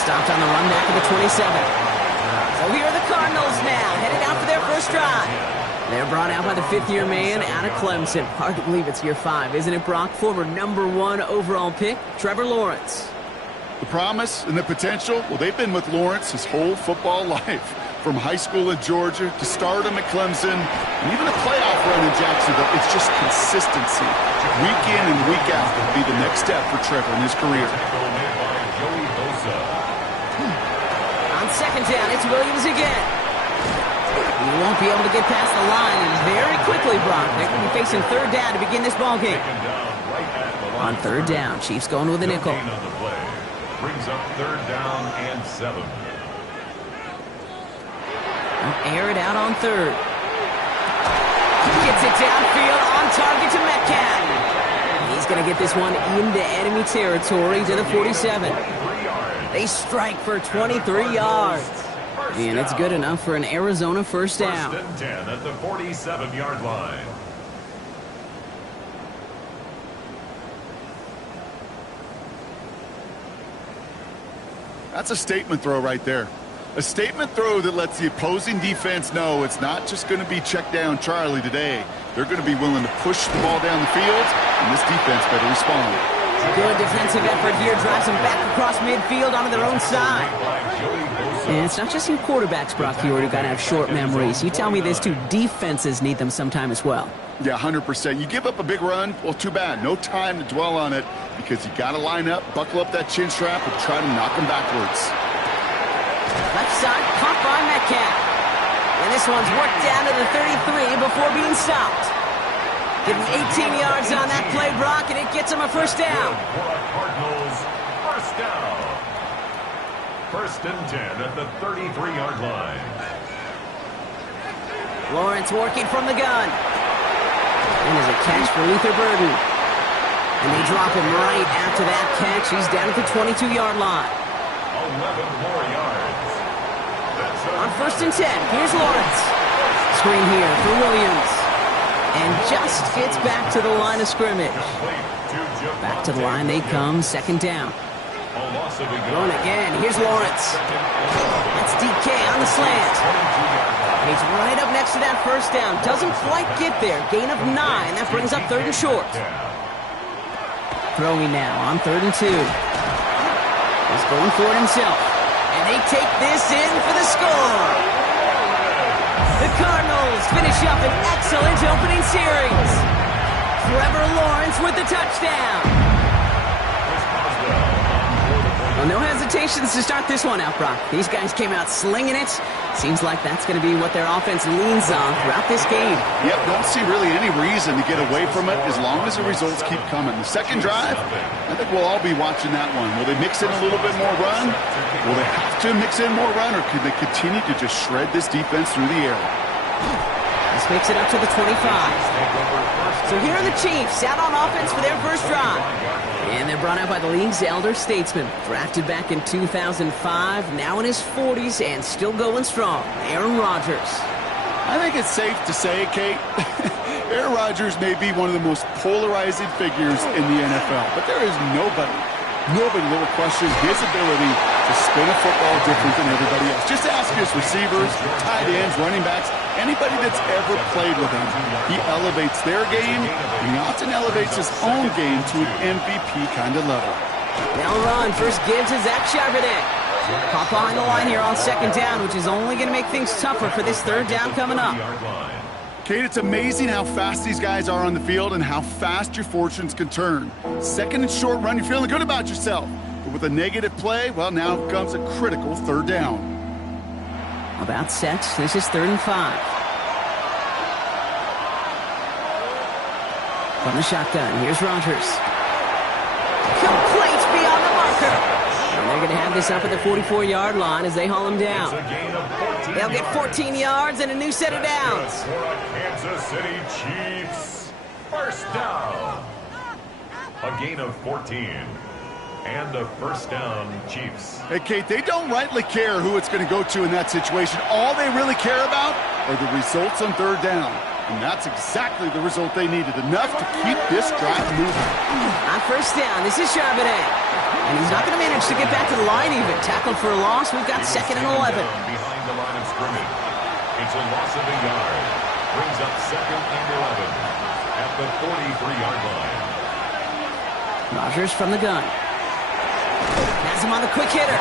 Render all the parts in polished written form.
stopped on the run back of the 27. So here are the Cardinals now, headed out for their first drive. They're brought out by the fifth-year man out of Clemson. Hard to believe it's year 5, isn't it, Brock? Former #1 overall pick, Trevor Lawrence. The promise and the potential, well, they've been with Lawrence his whole football life. From high school in Georgia to stardom at Clemson, and even a playoff run in Jacksonville, it's just consistency. Week in and week out will be the next step for Trevor in his career. On second down, it's Williams again. He won't be able to get past the line, and very quickly, Brock, they're going to be facing third down to begin this ballgame. On third down, Chiefs going with a nickel. Brings up third down and 7. Air it out on third. Gets it downfield on target to Metcalf. He's going to get this one into enemy territory to the 47. They strike for 23 yards. And it's good enough for an Arizona first down. First and 10 at the 47-yard line. That's a statement throw right there. A statement throw that lets the opposing defense know it's not just going to be check down Charlie today. They're going to be willing to push the ball down the field, and this defense better respond. Good defensive effort here. Drives them back across midfield onto their own side. And it's not just your quarterbacks, Brock Huard, who got to have short memories. You tell me this too. Defenses need them sometime as well. Yeah, 100%. You give up a big run, well, too bad. No time to dwell on it because you got to line up, buckle up that chin strap, and try to knock them backwards. Left side, caught by Metcalf. And this one's worked down to the 33 before being stopped. Give him 18 yards on that play, Brock, and it gets him a first down. Cardinals, first down. First and 10 at the 33-yard line. Lawrence working from the gun. And there's a catch for Luther Burden. And they drop him right after that catch. He's down at the 22-yard line. 11 more yards. On first and 10, here's Lawrence. Screen here for Williams. And just gets back to the line of scrimmage. Back to the line they come, second down. Thrown again, here's Lawrence. That's DK on the slant. He's right up next to that first down. Doesn't quite get there. Gain of 9. That brings up third and short. Throwing now on third and 2. He's going for it himself. And they take this in for the score. The Cardinals finish up an excellent opening series. Trevor Lawrence with the touchdown. Well, no hesitations to start this one out, Brock. These guys came out slinging it. Seems like that's going to be what their offense leans on throughout this game. Yep, don't see really any reason to get away from it as long as the results keep coming. The second drive, I think we'll all be watching that one. Will they mix in a little bit more run? Will they have to mix in more run, or can they continue to just shred this defense through the air? This makes it up to the 25. So here are the Chiefs out on offense for their first drive. And they're brought out by the league's elder statesman. Drafted back in 2005, now in his 40s and still going strong. Aaron Rodgers. I think it's safe to say, Kate, Aaron Rodgers may be one of the most polarizing figures in the NFL, but there is nobody that will question his ability to spin a football different than everybody else. Just ask his receivers, tight ends, running backs, anybody that's ever played with him. He elevates their game, and he often elevates his own game to an MVP kind of level. Now run, first gives to Zach Charbonnet. Caught behind the line here on second down, which is only going to make things tougher for this third down coming up. Kate, it's amazing how fast these guys are on the field and how fast your fortunes can turn. Second and short run, you're feeling good about yourself. But with a negative play, well, now comes a critical third down. About set. This is 3rd and 5. From the shotgun, here's Rodgers. Complete beyond the marker. And they're going to have this up at the 44-yard line as they haul him down. They'll get 14 yards and a new set of downs. For a Kansas City Chiefs first down. A gain of 14. And a first down, Chiefs. Hey, Kate, they don't rightly care who it's going to go to in that situation. All they really care about are the results on third down. And that's exactly the result they needed. Enough to keep this drive moving. On first down, this is Charbonnet. And he's not going to manage to get back to the line even. Tackled for a loss. We've got 2nd and 11. Behind the line of scrimmage. It's a loss of a yard. Brings up 2nd and 11 at the 43-yard line. Rodgers from the gun. Has him on the quick hitter.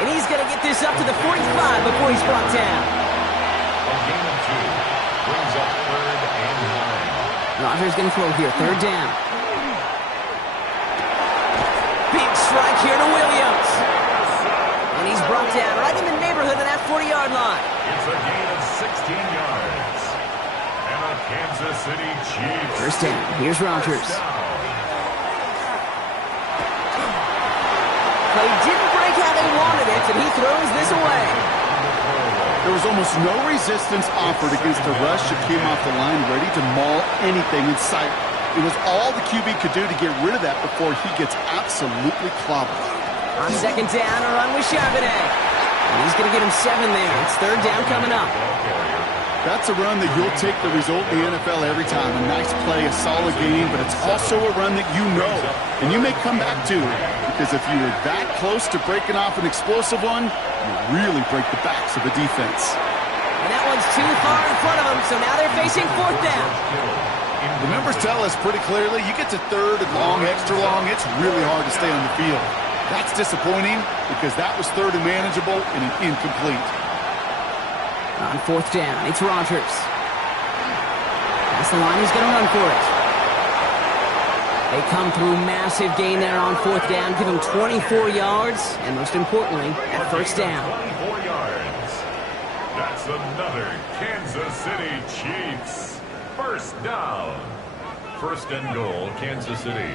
And he's going to get this up to the 45 before he's brought down. A gain of 2. Brings up 3rd and 9. Rodgers going to throw here. 3rd down. Big strike here to Williams. And he's brought down right in the neighborhood of that 40-yard line. It's a gain of 16 yards. And a Kansas City Chiefs. 1st down. Here's Rodgers. Play didn't break how they wanted it, and he throws this away. There was almost no resistance offered against the rush that came off the line, ready to maul anything in sight. It was all the QB could do to get rid of that before he gets absolutely clobbered. On 2nd down, a run with Charbonnet. And he's going to get him 7 there. It's 3rd down coming up. That's a run that you'll take the result in the NFL every time. A nice play, a solid game, but it's also a run that you know, and you may come back to it. Because if you were that close to breaking off an explosive one, you really break the backs of the defense. And that one's too far in front of them, so now they're facing 4th down. The numbers tell us pretty clearly, you get to 3rd and long, extra long, it's really hard to stay on the field. That's disappointing because that was 3rd and manageable and an incomplete. On 4th down, it's Rodgers. That's the line, he's going to run for it. They come through massive gain there on 4th down, give him 24 yards, and most importantly, at 1st down. 24 yards. That's another Kansas City Chiefs. 1st down. 1st and goal, Kansas City.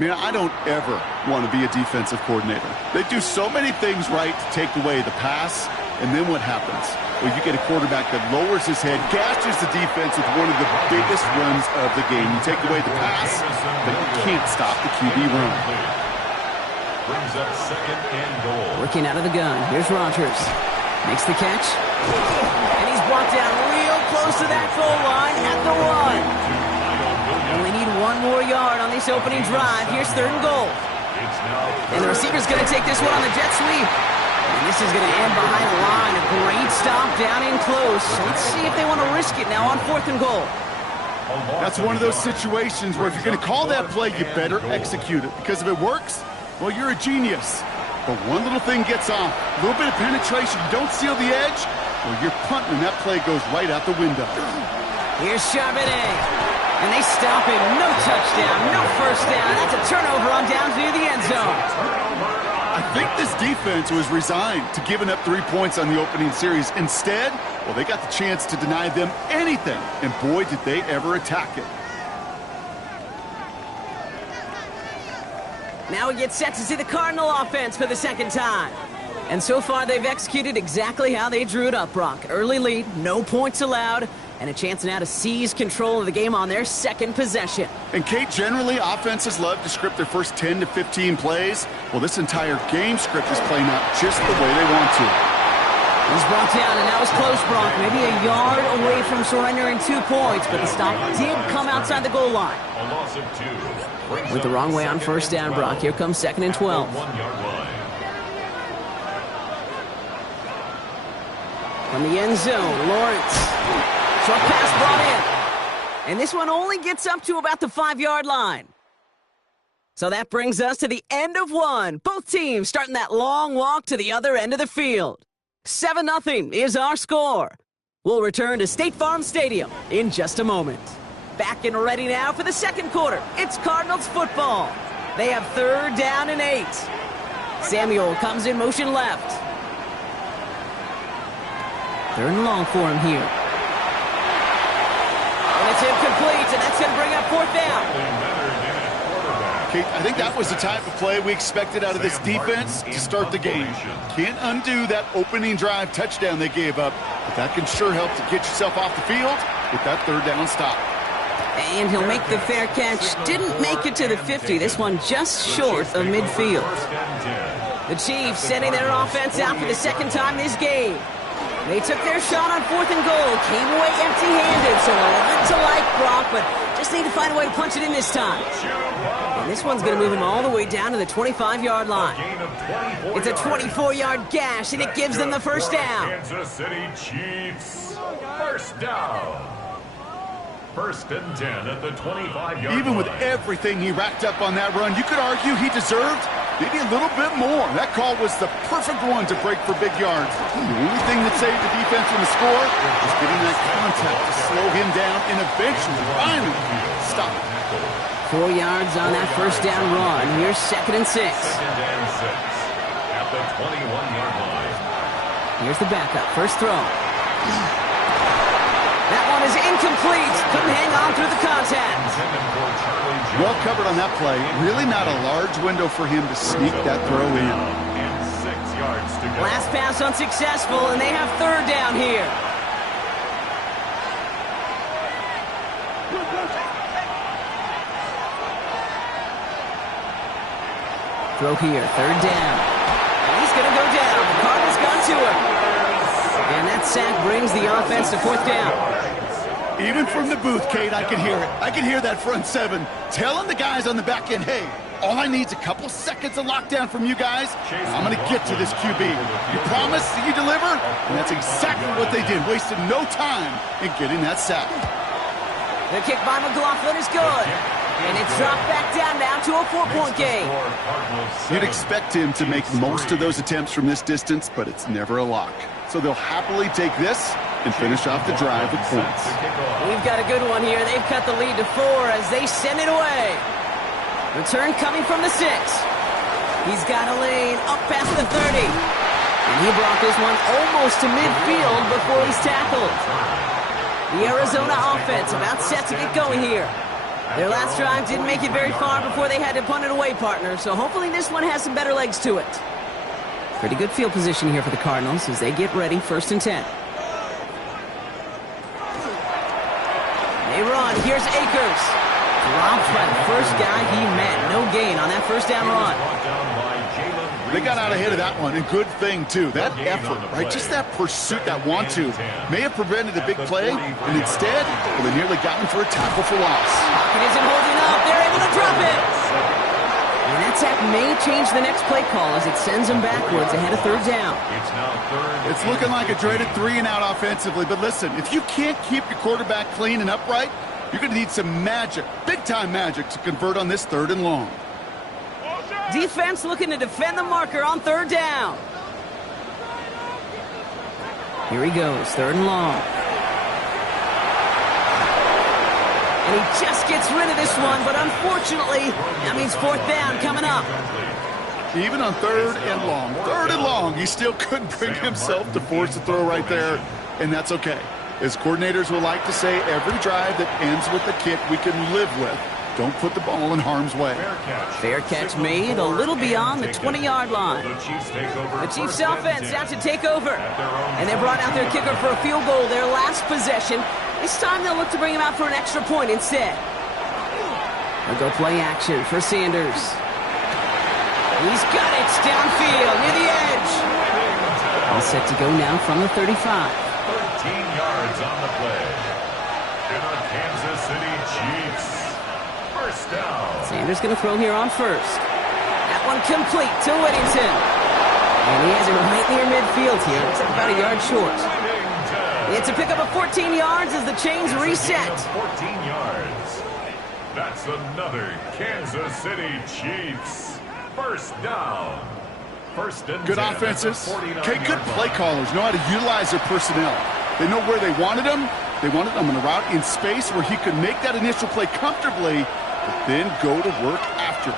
Man, I don't ever want to be a defensive coordinator. They do so many things right to take away the pass, and then what happens? Well, you get a quarterback that lowers his head, gashes the defense with one of the biggest runs of the game. You take away the pass, but you can't stop the QB run. Brings up 2nd and goal. Working out of the gun. Here's Rodgers. Makes the catch. And he's brought down real close to that goal line at the 1. Only need 1 more yard on this opening drive. Here's 3rd and goal. And the receiver's going to take this one on the jet sweep. And this is going to end behind the line. A great stop down in close. Let's see if they want to risk it now on 4th and goal. That's one of those situations where if you're going to call that play, you better execute it. Because if it works, well, you're a genius. But one little thing gets off, a little bit of penetration, you don't seal the edge, well, you're punting and that play goes right out the window. Here's Charbonnet. And they stop him. No touchdown, no 1st down. That's a turnover on downs near the end zone. I think this defense was resigned to giving up 3 points on the opening series. Instead, well, they got the chance to deny them anything. And boy, did they ever attack it. Now we get set to see the Cardinal offense for the 2nd time. And so far, they've executed exactly how they drew it up, Brock. Early lead, no points allowed, and a chance now to seize control of the game on their 2nd possession. And, Kate, generally, offenses love to script their first 10 to 15 plays. Well, this entire game script is playing out just the way they want to. He's brought down, and that was close, Brock. Maybe a yard away from surrendering 2 points, but the stop did come outside the goal line. A loss of 2. With the wrong way on 1st down, Brock. Here comes 2nd and 12. 1-yard line. From the end zone, Lawrence. Short pass brought in. And this one only gets up to about the 5-yard line. So that brings us to the end of 1. Both teams starting that long walk to the other end of the field. 7-0 is our score. We'll return to State Farm Stadium in just a moment. Back and ready now for the 2nd quarter. It's Cardinals football. They have 3rd down and 8. Samuel comes in motion left. 3rd and long for him here. And it's incomplete, and that's going to bring up 4th down. Kate, I think that was the type of play we expected out of this defense to start the game. Can't undo that opening drive touchdown they gave up, but that can sure help to get yourself off the field with that 3rd down stop. And he'll make the fair catch. Didn't make it to the 50. This one just short of midfield. The Chiefs sending their offense out for the 2nd time this game. They took their shot on 4th and goal, came away empty-handed, so a lot to like, Brock, but Just need to find a way to punch it in this time. And this one's going to move him all the way down to the 25-yard line. It's a 24-yard gash, and it gives them the first down. Kansas City Chiefs, first down. First and 10 at the 25-yard line. Even with everything he racked up on that run, you could argue he deserved maybe a little bit more. That call was the perfect one to break for big yards. The only thing that saved the defense from the score was getting that contact to slow him down and eventually, finally, stop it. 4 yards on that first down run. Here's 2nd and 6. Second and 6 at the 21-yard line. Here's the backup. First throw. That one is incomplete. Couldn't hang on through the contact. Well covered on that play. Really not a large window for him to sneak that throw in. And 6 yards to go. Last pass unsuccessful, and they have third down here. Throw here, third down. And he's going to go down. The Cardinals got to him. And that sack brings the offense to 4th down. Even from the booth, Kate, I can hear it. I can hear that front seven telling the guys on the back end, hey, all I need is a couple seconds of lockdown from you guys, and I'm going to get to this QB. You promise that you deliver? And that's exactly what they did. Wasted no time in getting that sack. The kick by McLaughlin is good. And it's dropped back down now to a 4-point game. You'd expect him to make most of those attempts from this distance, but it's never a lock. So they'll happily take this and finish off the drive with points. We've got a good one here. They've cut the lead to 4 as they send it away. Return coming from the 6. He's got a lane up past the 30. And he brought this one almost to midfield before he's tackled. The Arizona offense about set to get going here. Their last drive didn't make it very far before they had to punt it away, partner. So hopefully this one has some better legs to it. Pretty good field position here for the Cardinals as they get ready, 1st and 10. They run. Here's Akers. Dropped by the first guy he met. No gain on that first down run. They got out ahead of that one, and good thing, too. That effort, right? Just that pursuit, that want-to, may have prevented a big play, and instead, well, they nearly got him for a tackle for loss. Pocket isn't holding up. They're able to drop it. And that sack may change the next play call as it sends them backwards ahead of 3rd down. It's looking like a dreaded 3-and-out offensively, but listen, if you can't keep your quarterback clean and upright, you're going to need some magic, big-time magic, to convert on this 3rd and long. Defense looking to defend the marker on 3rd down. Here he goes, 3rd and long. And he just gets rid of this one, but unfortunately, that means 4th down coming up. Even on 3rd and long, he still couldn't bring himself to force the throw right there, and that's okay. As coordinators will like to say, every drive that ends with a kick we can live with. Don't put the ball in harm's way. Fair catch made a little beyond the 20-yard line. The Chiefs offense out to take over. And they brought out their kicker for a field goal their last possession. This time they'll look to bring him out for an extra point instead. They'll go play action for Sanders. He's got it downfield near the edge. All set to go now from the 35. 13 yards on the play. And the Kansas City Chiefs. First down. Sanders going to throw here on 1st. That one complete to Whittington. And he has it right near midfield here. It's about a yard short. It's a pickup of 14 yards as the chains reset. 14 yards. That's another Kansas City Chiefs. First down. First and good 10. offenses. Okay, good play callers know how to utilize their personnel. They know where they wanted him. They wanted him on a route in space where he could make that initial play comfortably, but then go to work after.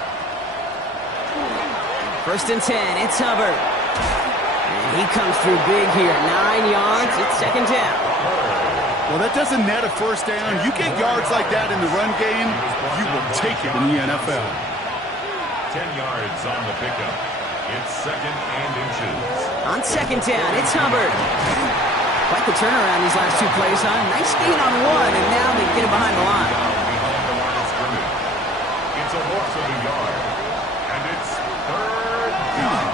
1st and 10. It's Hubbard. And he comes through big here. 9 yards. It's 2nd down. Well, that doesn't net a first down. You get yards like that in the run game, you will take it in the NFL. 10 yards on the pickup. It's 2nd and inches. On 2nd down, it's Hubbard. Quite the turnaround these last 2 plays, huh? Nice gain on 1, and now they get it behind the line. Behind the line of scrimmage. It's a loss of a yard. And it's 3rd down.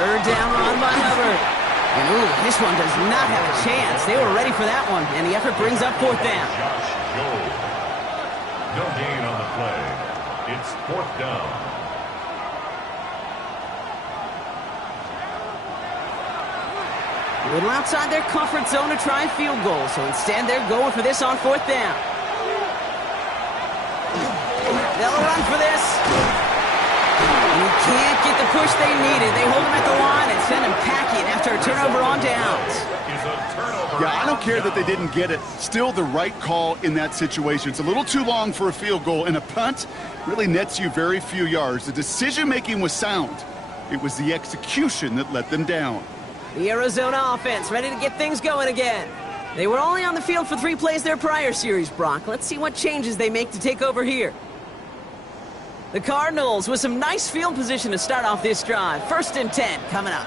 3rd down run by Hubbard. And ooh, this one does not have a chance. They were ready for that one, and the effort brings up 4th down. Josh Jobe. play. It's 4th down. A little outside their comfort zone to try a field goal, so instead they're going for this on 4th down. They'll run for this. And he can't get the push they needed. They hold him at the line and send him packing after a turnover on downs. Yeah, I don't care that they didn't get it. Still the right call in that situation. It's a little too long for a field goal, and a punt really nets you very few yards. The decision-making was sound. It was the execution that let them down. The Arizona offense ready to get things going again. They were only on the field for 3 plays their prior series, Brock. Let's see what changes they make to take over here. The Cardinals with some nice field position to start off this drive. 1st and 10 coming up.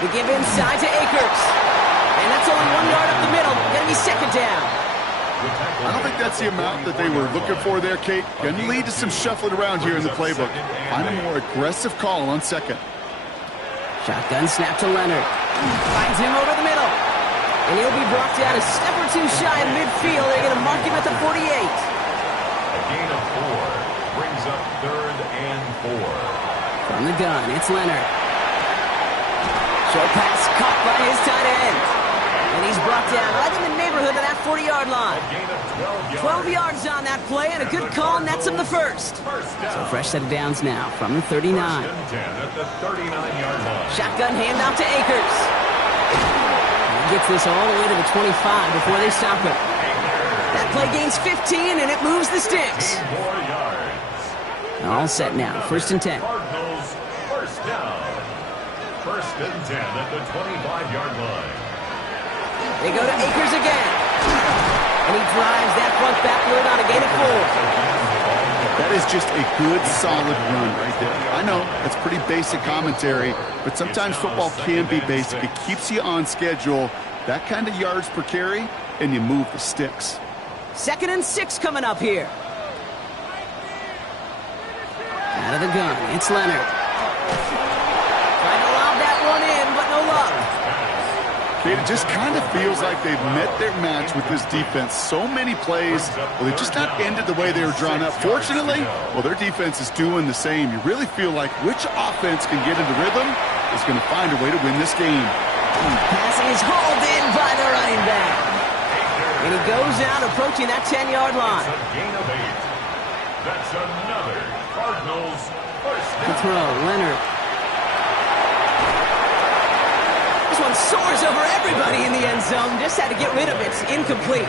They give inside to Akers. And that's only 1 yard up the middle. Gonna be 2nd down. I don't think that's the amount that they were looking for there, Kate. Going to lead to some shuffling around here in the playbook. Find a more aggressive call on 2nd. Shotgun snap to Leonard. Finds him over the middle. And he'll be brought down a step or 2 shy of midfield. They're going to mark him at the 48. A gain of 4 brings up 3rd and 4. From the gun, it's Leonard. Short pass caught by his tight end. And he's brought down right in the neighborhood of that 40-yard line. A gain of 12 yards on that play, and a good call nets him the first. So fresh set of downs now from the 39. 1st and 10 at the 39-yard line. Shotgun handoff to Akers. And he gets this all the way to the 25 before they stop him. That play gains 15, and it moves the sticks. 4 yards. All set now. 1st and 10. Cardinals 1st down. 1st and 10 at the 25-yard line. They go to Akers again. And he drives that front backward on a gain of 4. That is just a good, solid run right there. I know, that's pretty basic commentary, but sometimes football can be basic. It keeps you on schedule. That kind of yards per carry, and you move the sticks. 2nd and 6 coming up here. Out of the gun, it's Leonard. Trying to lob that one in, but no luck. It just kind of feels like they've met their match with this defense. So many plays, well, they've just not ended the way they were drawn up. Fortunately, well, their defense is doing the same. You really feel like which offense can get into rhythm is going to find a way to win this game. Passing is hauled in by the running back. And he goes out approaching that 10-yard line. It's a gain of 8. That's another Cardinals 1st down. The throw, Leonard. This one soars over everybody in the end zone. Just had to get rid of it. Incomplete.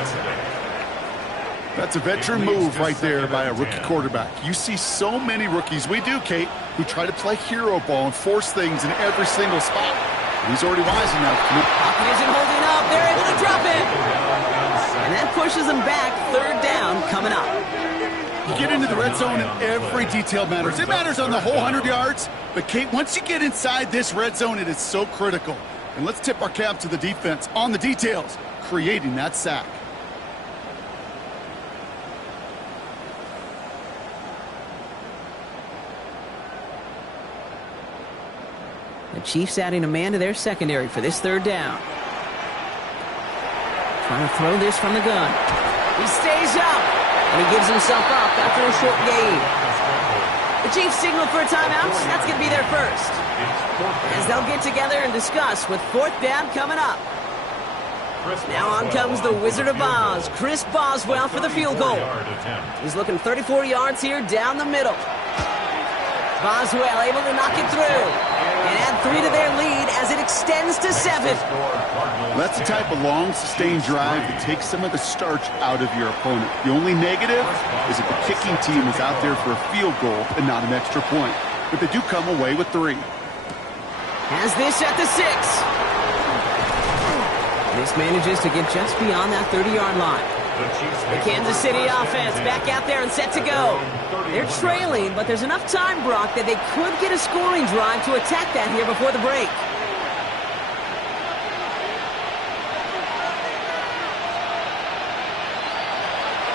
That's a veteran move right there by a rookie quarterback. You see so many rookies, we do, Kate, who try to play hero ball and force things in every single spot. He's already wise enough. Pocket isn't holding up. They're able to drop it. And that pushes them back. 3rd down coming up. You get into the red zone and every detail matters. It matters on the whole 100 yards. But, Kate, once you get inside this red zone, it is so critical. And let's tip our cap to the defense on the details, creating that sack. The Chiefs adding a man to their secondary for this 3rd down. Trying to throw this from the gun. He stays up, and he gives himself up after a short gain. The Chiefs signal for a timeout. That's going to be their first. As they'll get together and discuss with 4th down coming up. Now on comes the Wizard of Oz, Chris Boswell for the field goal. He's looking 34 yards here down the middle. Boswell able to knock it through and add 3 to their lead as it extends to 7. That's the type of long, sustained drive that takes some of the starch out of your opponent. The only negative is that the kicking team is out there for a field goal and not an extra point. But they do come away with 3. Has this at the 6. This manages to get just beyond that 30-yard line. The Kansas City offense back out there and set to go. They're trailing, but there's enough time, Brock, that they could get a scoring drive to attack that here before the break.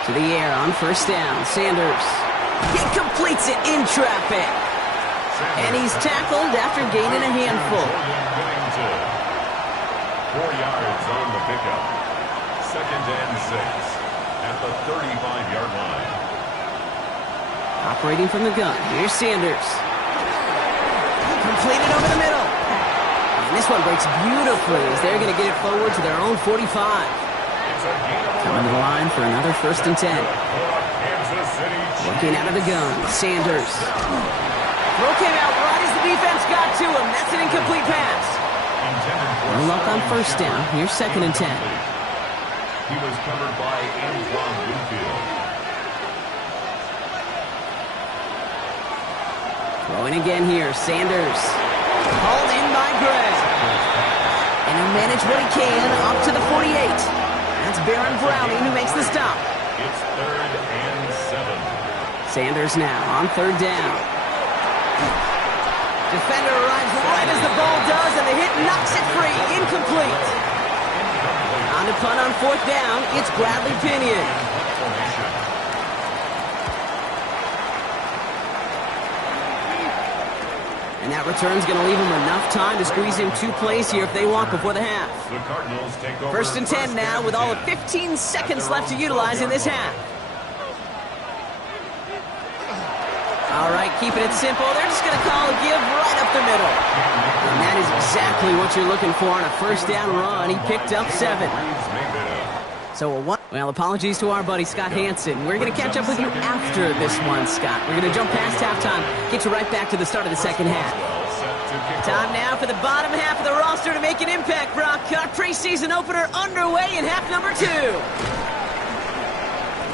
To the air on 1st down. Sanders. He completes it in traffic. And he's tackled after gaining a handful. 4 yards on the pickup. 2nd and 6. at the 35-yard line. Operating from the gun. Here's Sanders. Completed over the middle. And this one breaks beautifully as they're going to get it forward to their own 45. Coming to the line for another 1st and 10. Looking out of the gun. Sanders. Throw came out right as the defense got to him. That's an incomplete pass. No luck on 1st down. Here's 2nd and 10. He was covered by Antoine Winfield. Throwing again here. Sanders. Hauled in by Gray. And he'll manage what he can up to the 48. That's Baron Browning who makes the stop. It's 3rd and 7. Sanders now on 3rd down. Defender arrives right as the ball does, and the hit knocks it free. Incomplete. On to punt on 4th down. It's Bradley Pinion. And that return's going to leave them enough time to squeeze in 2 plays here if they want before the half. The Cardinals take over 1st and 10 now with all of 15 seconds left to utilize in this half. All right, keeping it simple. They're just going to call a give right up the middle. And that is exactly what you're looking for on a 1st down run. He picked up 7. So a 1. Well, apologies to our buddy Scott Hansen. We're going to catch up with you after this one, Scott. We're going to jump past halftime, get you right back to the start of the 2nd half. Time now for the bottom half of the roster to make an impact, Brock. Our preseason opener underway in half number 2.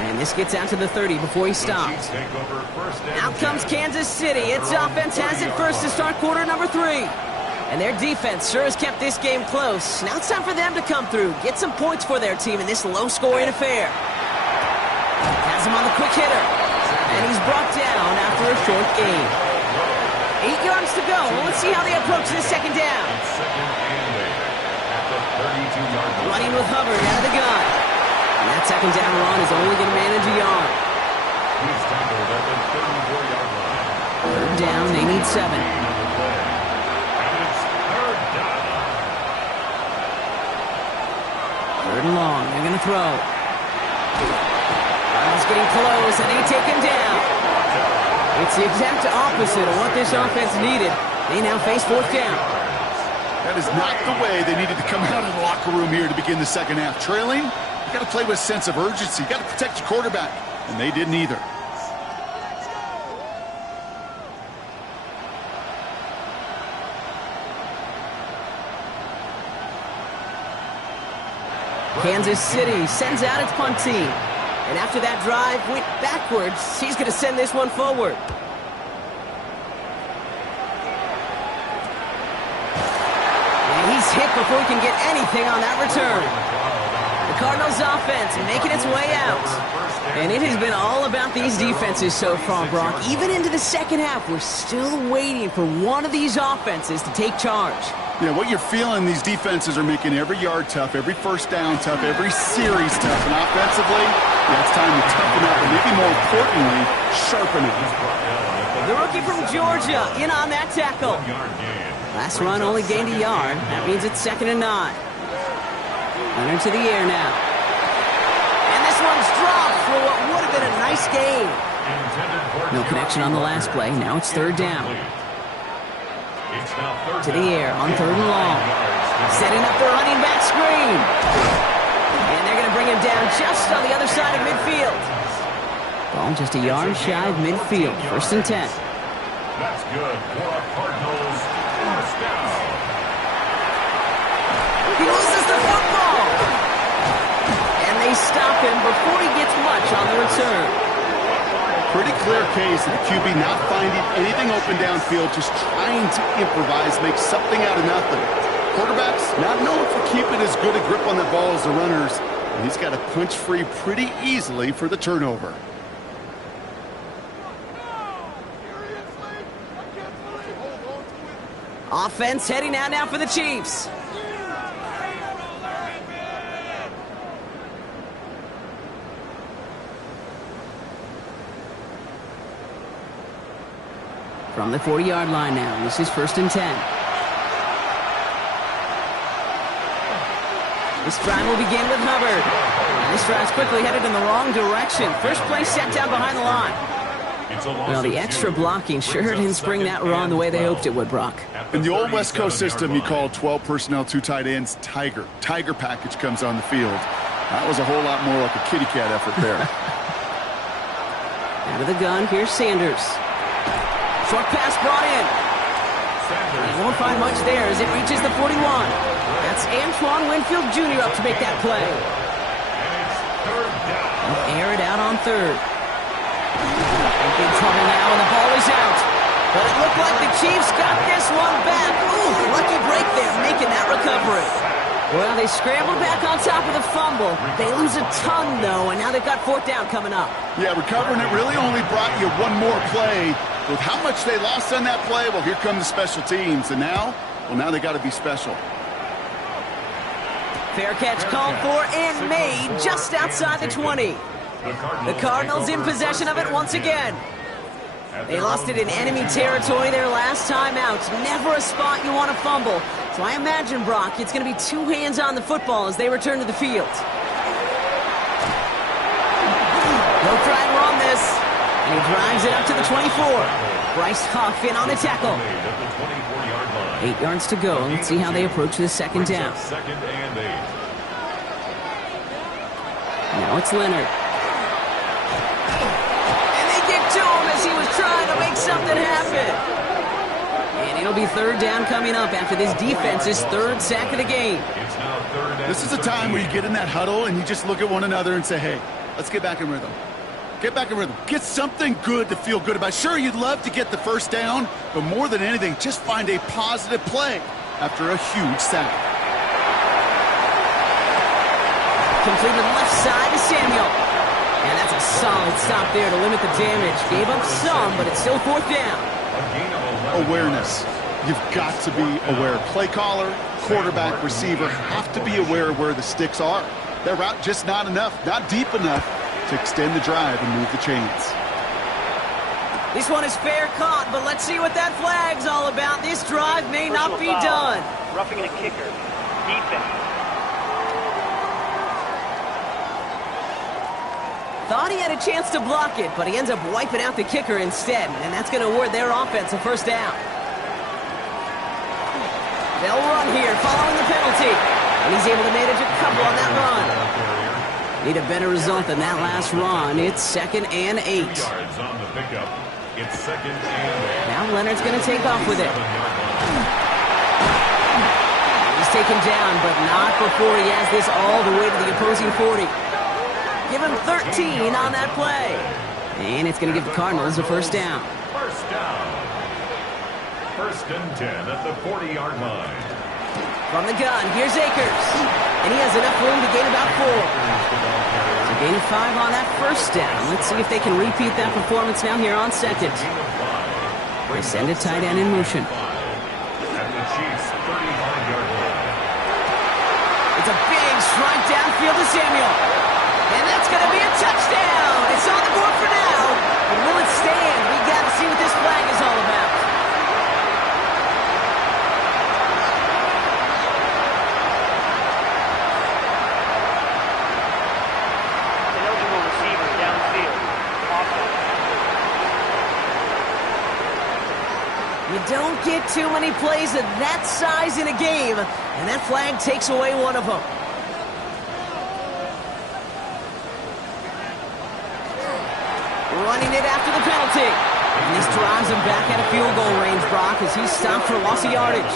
And this gets out to the 30 before he stops. Out comes Kansas City. Its offense has it first to start quarter number 3. And their defense sure has kept this game close. Now it's time for them to come through, get some points for their team in this low-scoring affair. Has him on the quick hitter. And he's brought down after a short gain. 8 yards to go. Let's see how they approach this 2nd down. Running with Hubbard out of the gun. And that 2nd down run is only going to manage a yard. He's tackled at the 34-yard line. 3rd down, they need 7. Third and long, they're going to throw. Cardinals getting close, and they take him down. It's the exact opposite of what this offense needed. They now face 4th down. That is not the way they needed to come out of the locker room here to begin the 2nd half. Trailing, you got to play with a sense of urgency. You got to protect your quarterback, and they didn't either. Kansas City sends out its punt team. And after that drive went backwards, he's going to send this one forward. And he's hit before he can get anything on that return. The Cardinals offense making its way out. And it has been all about these defenses so far, Brock. Even into the 2nd half, we're still waiting for one of these offenses to take charge. Yeah, what you're feeling, these defenses are making every yard tough, every 1st down tough, every series tough. And offensively, yeah, it's time to toughen up and maybe more importantly, sharpen it. The rookie from Georgia in on that tackle. Last run only gained a yard. That means it's 2nd and 9. Runner to the air now. And this one's dropped for what would have been a nice gain. No connection on the last play. Now it's 3rd down. To the air on 3rd and long. Setting up the running back screen. And they're going to bring him down just on the other side of midfield. Ball just a yard shy of midfield. 1st and 10. That's good for a Cardinals 1st down. He loses the football. And they stop him before he gets much on the return. Pretty clear case of the QB not finding anything open downfield, just trying to improvise, make something out of nothing. Quarterbacks not known for keeping as good a grip on the ball as the runners, and he's got to punch free pretty easily for the turnover. Offense heading out now for the Chiefs. From the 40-yard line now, this is 1st and 10. This drive will begin with Hubbard. And this drive's quickly headed in the wrong direction. First play set down behind the line. Well, the extra blocking sure didn't spring that run the way they hoped it would, Brock. In the old West Coast system, you call 12 personnel, 2 tight ends, Tiger. Tiger package comes on the field. That was a whole lot more like a kitty cat effort there. Out of the gun, here's Sanders. Short pass brought in. He won't find much there as it reaches the 41. That's Antoine Winfield Jr. up to make that play. He'll air it out on third. In big trouble now, and the ball is out. But it looked like the Chiefs got this one back. Ooh, lucky break there, making that recovery. Well, they scrambled back on top of the fumble. They lose a ton, though, and now they've got fourth down coming up. Yeah, recovering it really only brought you one more play. With how much they lost on that play, well, here come the special teams. And now, well, now they got to be special. Fair catch called for and made just outside the 20. The Cardinals in possession of it once again. They lost it in enemy territory their last time out. Never a spot you want to fumble. So I imagine, Brock, it's going to be 2 hands on the football as they return to the field. They'll try and run this. And he drives it up to the 24. Bryce Huff in on the tackle. 8 yards to go. Let's see how they approach the second down. Now it's Leonard. And they get to him as he was trying to make something happen. And it'll be third down coming up after this defense's 3rd sack of the game. This is a time where you get in that huddle and you just look at one another and say, hey, let's get back in rhythm. Get back in rhythm. Get something good to feel good about. Sure, you'd love to get the first down, but more than anything, just find a positive play after a huge sack. Completed left side to Samuel. And that's a solid stop there to limit the damage. Gave up some, but it's still 4th down. Awareness. You've got to be aware. Play caller, quarterback, receiver have to be aware of where the sticks are. Their route just not enough, not deep enough to extend the drive and move the chains. This one is fair caught, but let's see what that flag's all about. This drive may not be done. Roughing the kicker. Defense. Thought he had a chance to block it, but he ends up wiping out the kicker instead, and that's going to award their offense a first down. They'll run here following the penalty, and he's able to manage a couple on that run. Need a better result than that last run. It's 2nd and 8. Yards on the pickup. It's 2nd and 8. Now Leonard's going to take off with it. He's taken down, but not before he has this all the way to the opposing 40. Give him 13 on that play. And it's going to give the Cardinals a first down. First down. 1st and 10 at the 40-yard line. From the gun, here's Akers. And he has enough room to gain about 4. So gain of 5 on that first down. Let's see if they can repeat that performance now here on 2nd. They send a tight end in motion. At the Chiefs' 35-yard line. It's a big strike downfield to Samuel. And that's going to be a touchdown. It's on the board for now. But will it stand? We got to see what this flag is all about. Eligible receiver downfield. You don't get too many plays of that size in a game, and that flag takes away one of them. Running it after the penalty. And this drives him back at a field goal range, Brock, as he's stopped for loss of yardage.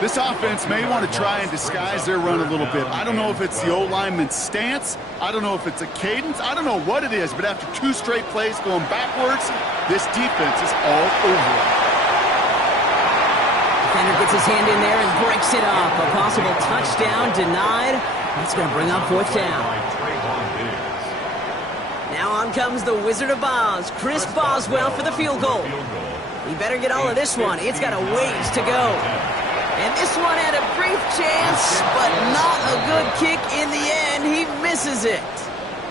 This offense may want to try and disguise their run a little bit. I don't know if it's the old lineman's stance. I don't know if it's a cadence. I don't know what it is, but after 2 straight plays going backwards, this defense is all over it. Defender gets his hand in there and breaks it up. A possible touchdown denied. That's going to bring up 4th down. Now on comes the Wizard of Oz, Chris Boswell for the field goal. He better get all of this one. It's got a ways to go. And this one had a brief chance, but not a good kick in the end. He misses it.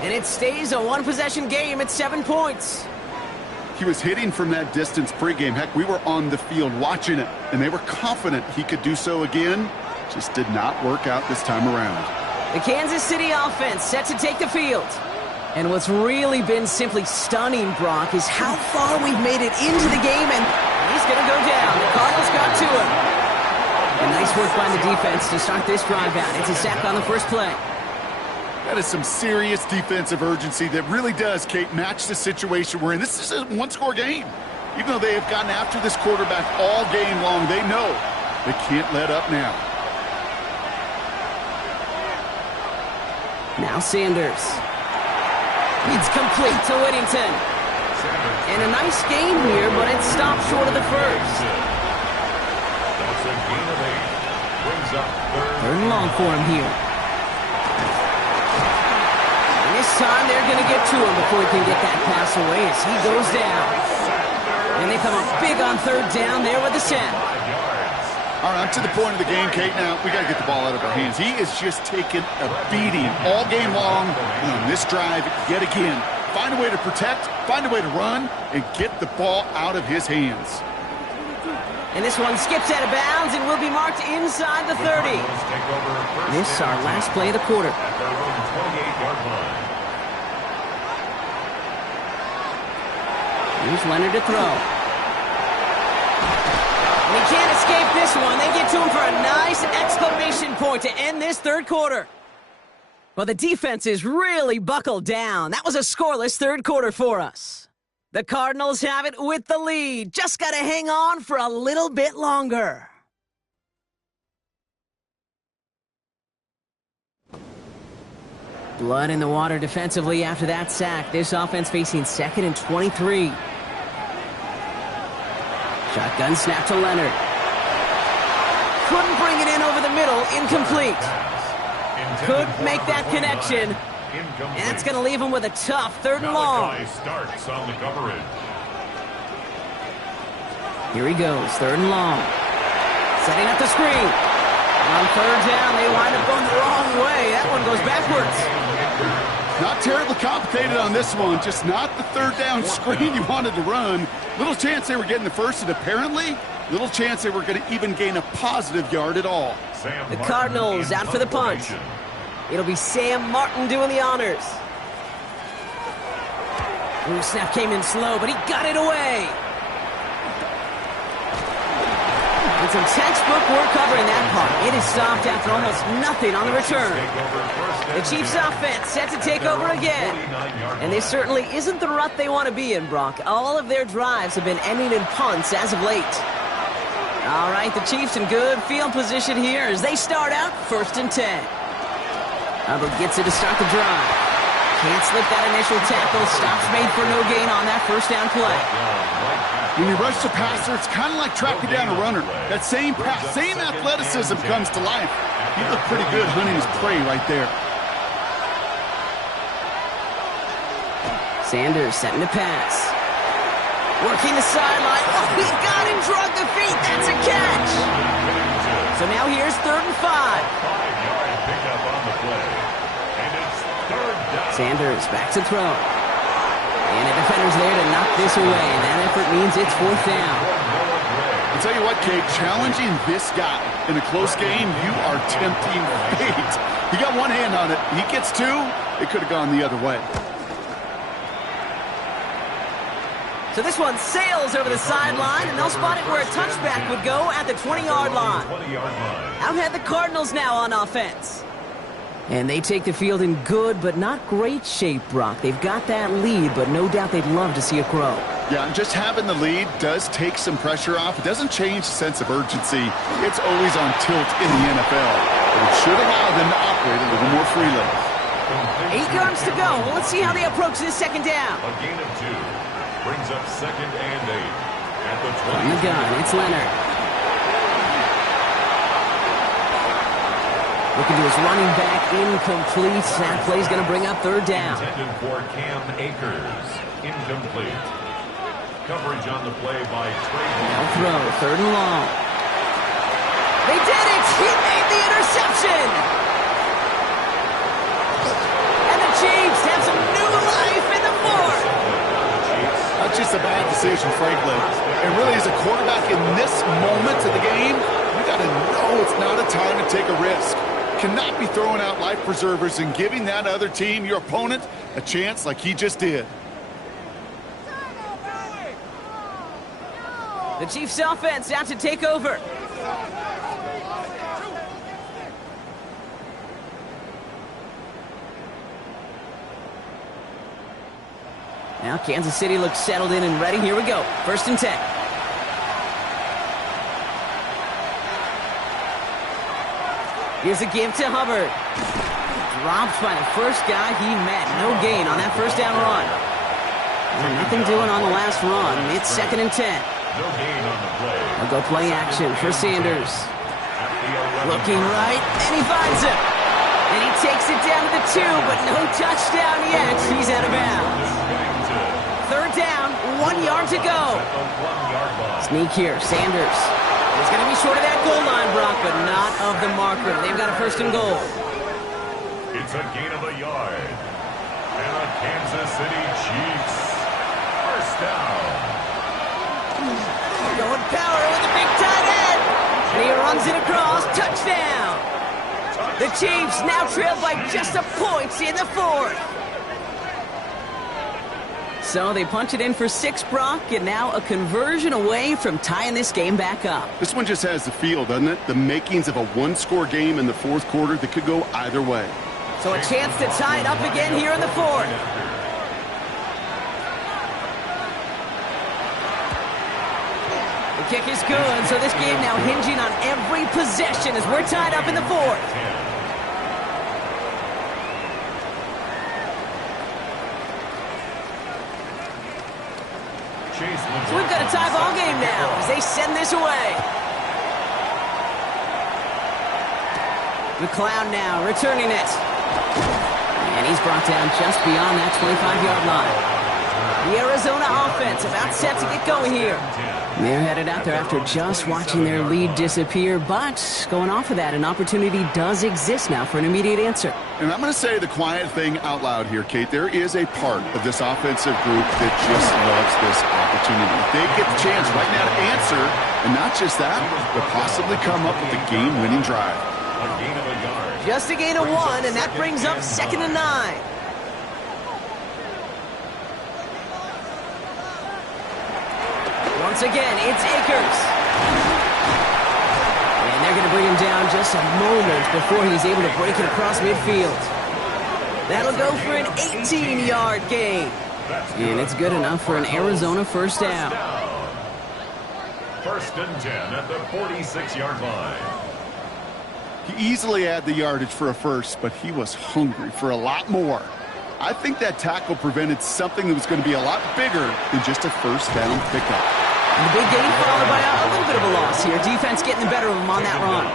And it stays a 1-possession game at 7 points. He was hitting from that distance pregame. Heck, we were on the field watching it, and they were confident he could do so again. Just did not work out this time around. The Kansas City offense set to take the field. And what's really been simply stunning, Brock, is how far we've made it into the game, and he's going to go down. The Cardinals got to him. And nice work by the defense to start this drive out. It's a sack on the first play. That is some serious defensive urgency that really does, Kate, match the situation we're in. This is a one-score game. Even though they have gotten after this quarterback all game long, they know they can't let up now. Now Sanders. It's complete to Whittington. And a nice game here, but it stopped short of the first. That's a gain of 8. Brings up Third and long for him here. And this time they're going to get to him before he can get that pass away as he goes down. And they come up big on third down there with the sack. All right, I'm to the point of the game, Kate. Now, we got to get the ball out of our hands. He is just taking a beating all game long. And on this drive, yet again, find a way to protect, find a way to run, and get the ball out of his hands. And this one skips out of bounds and will be marked inside the 30. This is our last play of the quarter. At their own 28-yard line. Here's Leonard to throw. And he can't escape this one. They get to him for a nice exclamation point to end this third quarter. Well, the defense is really buckled down. That was a scoreless third quarter for us. The Cardinals have it with the lead. Just got to hang on for a little bit longer. Blood in the water defensively after that sack. This offense facing 2nd and 23. Shotgun snap to Leonard. Couldn't bring it in over the middle. Incomplete. Couldn't make that connection. And that's going to leave him with a tough 3rd and long. Starts on the coverage. Here he goes, 3rd and long. Setting up the screen. On 3rd down, they wind up going the wrong way. That one goes backwards. Not terribly complicated on this one. Just not the 3rd down screen you wanted to run. Little chance they were getting the first, and apparently, little chance they were going to even gain a positive yard at all. The Cardinals out for the punt. It'll be Sam Martin doing the honors. Ooh, snap came in slow, but he got it away. And some textbook work covering that part. It is stopped after almost nothing on the return. The Chiefs offense set to take over again. And this certainly isn't the rut they want to be in, Brock. All of their drives have been ending in punts as of late. All right, the Chiefs in good field position here as they start out 1st and 10. Hubbard gets it to start the drive. Can't slip that initial tackle. Stops made for no gain on that 1st down play. When you rush the passer, it's kind of like tracking down a runner. That same athleticism comes to life. He looked pretty good hunting his prey right there. Sanders setting to pass. Working the sideline. Oh, he got him, drug the feet. That's a catch. So now here's 3rd and 5. 5-yard pickup on the play. And it's 3rd down. Sanders back to throw. And a defender's there to knock this away. And that effort means it's 4th down. I'll tell you what, Kate, challenging this guy in a close game, you are tempting fate. He got one hand on it. He gets 2. It could have gone the other way. So this one sails over the sideline, and they'll spot it where a touchback would go at the 20-yard line. Out had the Cardinals now on offense. And they take the field in good but not great shape, Brock. They've got that lead, but no doubt they'd love to see it grow. Yeah, and just having the lead does take some pressure off. It doesn't change the sense of urgency. It's always on tilt in the NFL. But it should allow them to operate a little more freely. 8 yards to go. Well, let's see how they approach this 2nd down. A gain of 2. Brings up 2nd and 8. At the 20. On the gun, it's Leonard. Looking to his running back, incomplete. That play's going to bring up 3rd down. Intended for Cam Akers. Incomplete. Coverage on the play by Trey. Now throw, 3rd and long. They did it! He made the interception! And the Chiefs have some new life in the 4th. That's just a bad decision, frankly. And really, as a quarterback in this moment of the game, you got to know it's not a time to take a risk. Cannot be throwing out life preservers and giving that other team, your opponent, a chance like he just did. The Chiefs offense out to take over. Now Kansas City looks settled in and ready. Here we go. 1st and 10. Here's a give to Hubbard. Dropped by the first guy he met. No gain on that first down run. And nothing doing on the last run. It's 2nd and 10. No gain on the play. They'll go play action for Sanders. Looking right, and he finds him. And he takes it down to the 2, but no touchdown yet. He's out of bounds. 3rd down, 1 yard to go. Sneak here, Sanders. He's going to be short of that goal line, Brock, but not of the marker. They've got a 1st and goal. It's a gain of a yard. And the Kansas City Chiefs. 1st down. Going power with the big tight end. And he runs it across. Touchdown. The Chiefs now trail by just a point in the 4th. So they punch it in for 6, Brock, and now a conversion away from tying this game back up. This one just has the feel, doesn't it? The makings of a one-score game in the 4th quarter that could go either way. So a chance to tie it up again here in the 4th. The kick is good, so this game now hinging on every possession as we're tied up in the 4th. So we've got a tie ball game now as they send this away. McLeod now returning it. And he's brought down just beyond that 25-yard line. The Arizona offense about set to get going here. And they're headed out there after just watching their lead disappear. But going off of that, an opportunity does exist now for an immediate answer. And I'm going to say the quiet thing out loud here, Kate. There is a part of this offensive group that just loves this opportunity. They get the chance right now to answer, and not just that, but possibly come up with a game-winning drive. A gain of a yard. Just a gain of 1, and that brings up 2nd and 9. Once again, it's Akers. And they're going to bring him down just a moment before he's able to break it across midfield. That'll go for an 18-yard gain. And it's good enough for an Arizona 1st down. 1st and 10 at the 46-yard line. He easily had the yardage for a 1st, but he was hungry for a lot more. I think that tackle prevented something that was going to be a lot bigger than just a 1st down pickup. And the big gain followed by a little bit of a loss here. Defense getting the better of them on that run.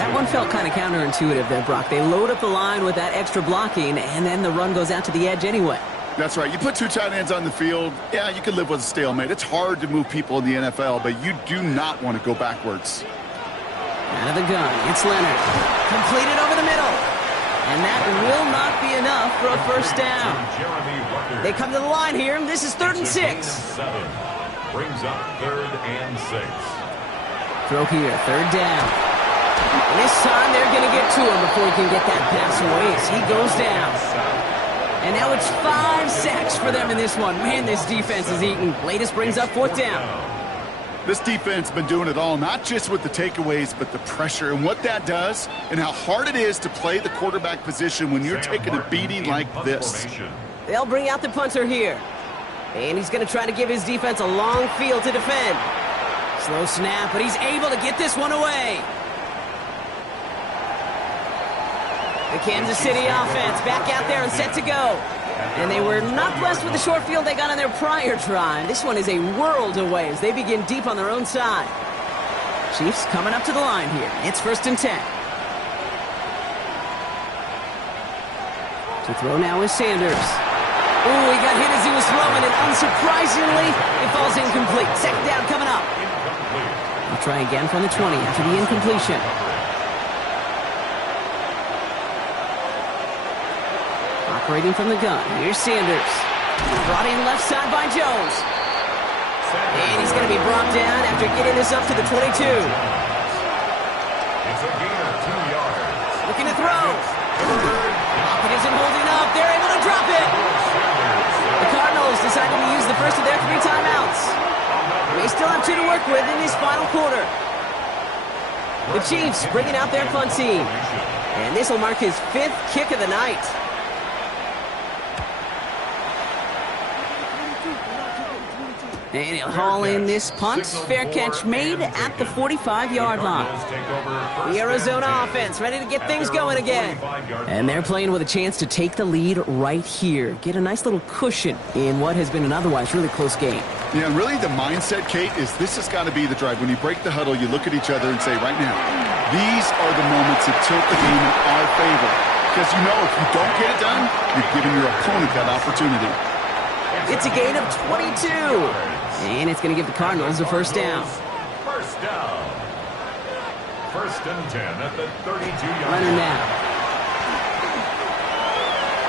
That one felt kind of counterintuitive there, Brock. They load up the line with that extra blocking, and then the run goes out to the edge anyway. That's right. You put 2 tight ends on the field, yeah, you can live with a stalemate. It's hard to move people in the NFL, but you do not want to go backwards. Out of the gun, it's Leonard. Completed over the middle. And that will not be enough for a 1st down. They come to the line here. This is 3rd and 6. Brings up 3rd and 6. Throw here, 3rd down. And this time they're going to get to him before he can get that pass away as he goes down. And now it's 5 sacks for them in this one. Man, this defense is eating. Latest brings up 4th down. This defense has been doing it all, not just with the takeaways, but the pressure and what that does and how hard it is to play the quarterback position when you're taking a beating like this. They'll bring out the punter here. And he's going to try to give his defense a long field to defend. Slow snap, but he's able to get this one away. The Kansas City offense back out there and set to go. And they were not blessed with the short field they got on their prior try. This one is a world away as they begin deep on their own side. Chiefs coming up to the line here. It's 1st and 10. To throw now is Sanders. Ooh, he got hit as he was throwing, and unsurprisingly, it falls incomplete. 2nd down coming up. I'll try again from the 20 after the incompletion. Operating from the gun. Here's Sanders. Brought in left side by Jones. And he's going to be brought down after getting this up to the 22. It's a gain of 2 yards. Looking to throw. Pocket isn't holding up. They're able to drop it. The Cardinals decided to use the first of their 3 timeouts. They still have 2 to work with in this final quarter. The Chiefs bringing out their punt team. And this will mark his 5th kick of the night. And he'll haul in this punt. Fair catch made at the 45-yard line. The Arizona offense ready to get things going again. And they're playing with a chance to take the lead right here. Get a nice little cushion in what has been an otherwise really close game. Yeah, and really the mindset, Kate, is this has got to be the drive. When you break the huddle, you look at each other and say, right now, these are the moments that tilt the game in our favor. Because you know if you don't get it done, you're giving your opponent that opportunity. It's a gain of 22. And it's going to give the Cardinals a first down. First down. 1st and 10 at the 32-yard line. Leonard now.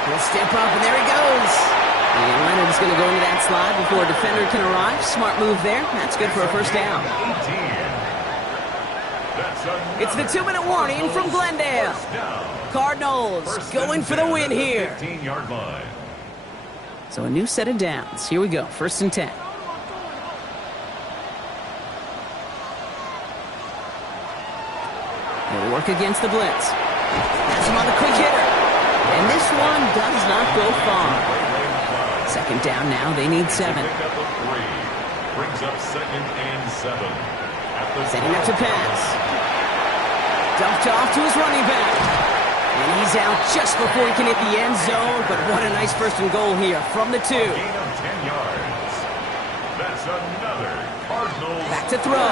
He'll step up, and there he goes. And Leonard is going to go into that slide before a defender can arrive. Smart move there. That's good for a first down. It's the 2-minute warning from Glendale. Cardinals going for the win here. 15-yard line. So a new set of downs. Here we go. 1st and 10. They'll work against the blitz. That's him on the quick hitter. And this one does not go far. 2nd down now. They need 7. Brings up 2nd and 7. Setting up to pass. Dumped off to his running back. And he's out just before he can hit the end zone. But what a nice 1st and goal here from the 2. Gain of 10 yards. That's another Cardinals. Back to throw.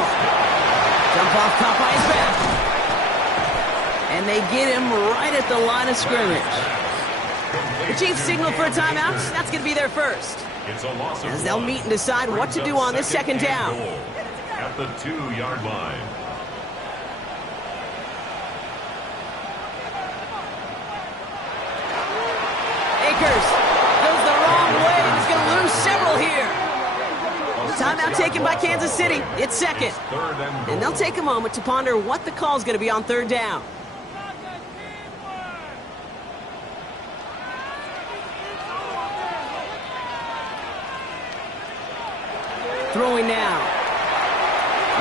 Jump off caught by his back. And they get him right at the line of scrimmage. The Chiefs signal for a timeout. That's going to be their first. It's a loss of as they'll meet and decide what to do on this 2nd down. At the 2-yard line. Akers goes the wrong way. He's going to lose several here. Timeout taken by Kansas City. It's 2nd. And they'll take a moment to ponder what the call is going to be on 3rd down. Throwing now.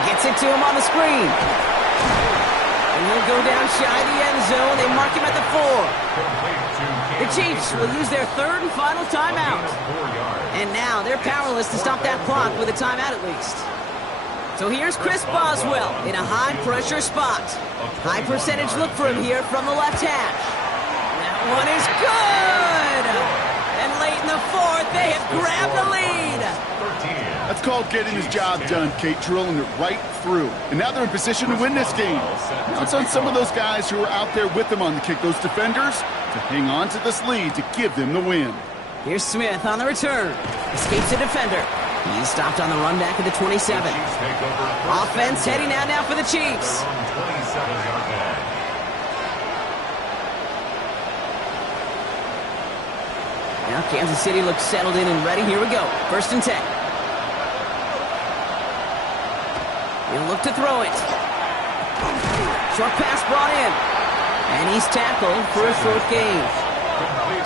Gets it to him on the screen. And he'll go down shy of the end zone. They mark him at the 4. The Chiefs will use their 3rd and final timeout. And now they're powerless to stop that clock with a timeout at least. So here's Chris Boswell in a high-pressure spot. High percentage look for him here from the left hash. That one is good! And late in the 4th, they have grabbed the lead. That's called getting his job done, Kate, drilling it right through. And now they're in position to win this game. Now it's on some of those guys who are out there with them on the kick, those defenders, to hang on to this lead to give them the win. Here's Smith on the return. Escapes the defender. He's stopped on the run back of the 27. Offense heading out now for the Chiefs. Now Kansas City looks settled in and ready. Here we go. 1st and 10. He'll look to throw it. Short pass brought in. And he's tackled for a short gain.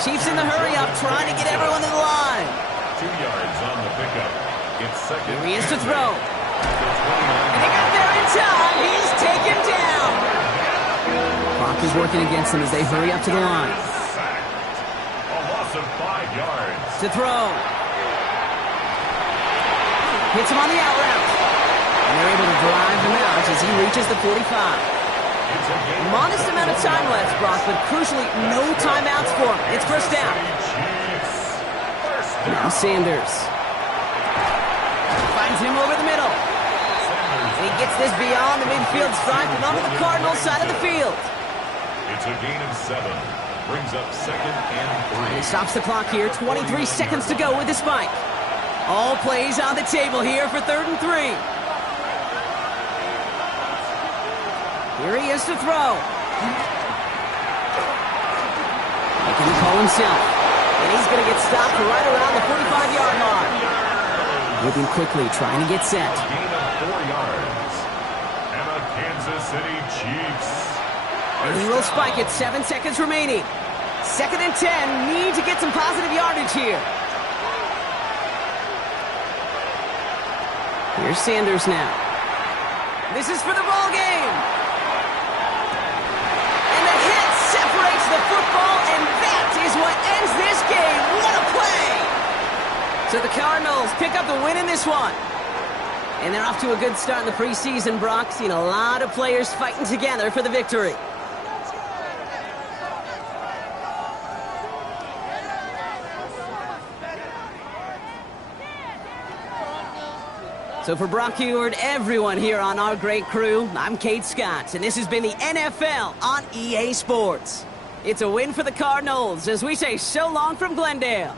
Chiefs in the hurry up, trying to get everyone to the line. 2 yards on the pickup. It's 2nd. Here he is to throw. And they got there in time. He's taken down. Clock is working against them as they hurry up to the line. A loss of 5 yards. To throw. Hits him on the out route. And they're able to drive him out as he reaches the 45. Modest amount of time left, Brock, but crucially no timeouts for him. It's 1st down. Now Sanders. Finds him over the middle. And he gets this beyond the midfield stripe and onto the Cardinals side of the field. It's a gain of 7. Brings up 2nd and 3. And he stops the clock here. 23 seconds to go with the spike. All plays on the table here for 3rd and 3. Here he is to throw. Making the call himself. And he's going to get stopped right around the 45-yard line. Moving quickly, trying to get set. Gain of 4 yards. And a Kansas Kansas City Chiefs. And he will spike it. 7 seconds remaining. 2nd and 10. Need to get some positive yardage here. Here's Sanders now. This is for the ball game. And the hit separates the football, and that is what ends this game. What a play! So the Cardinals pick up the win in this one. And they're off to a good start in the preseason, Brock. Seen a lot of players fighting together for the victory. So for Brock Huard, everyone here on our great crew, I'm Kate Scott, and this has been the NFL on EA Sports. It's a win for the Cardinals as we say so long from Glendale.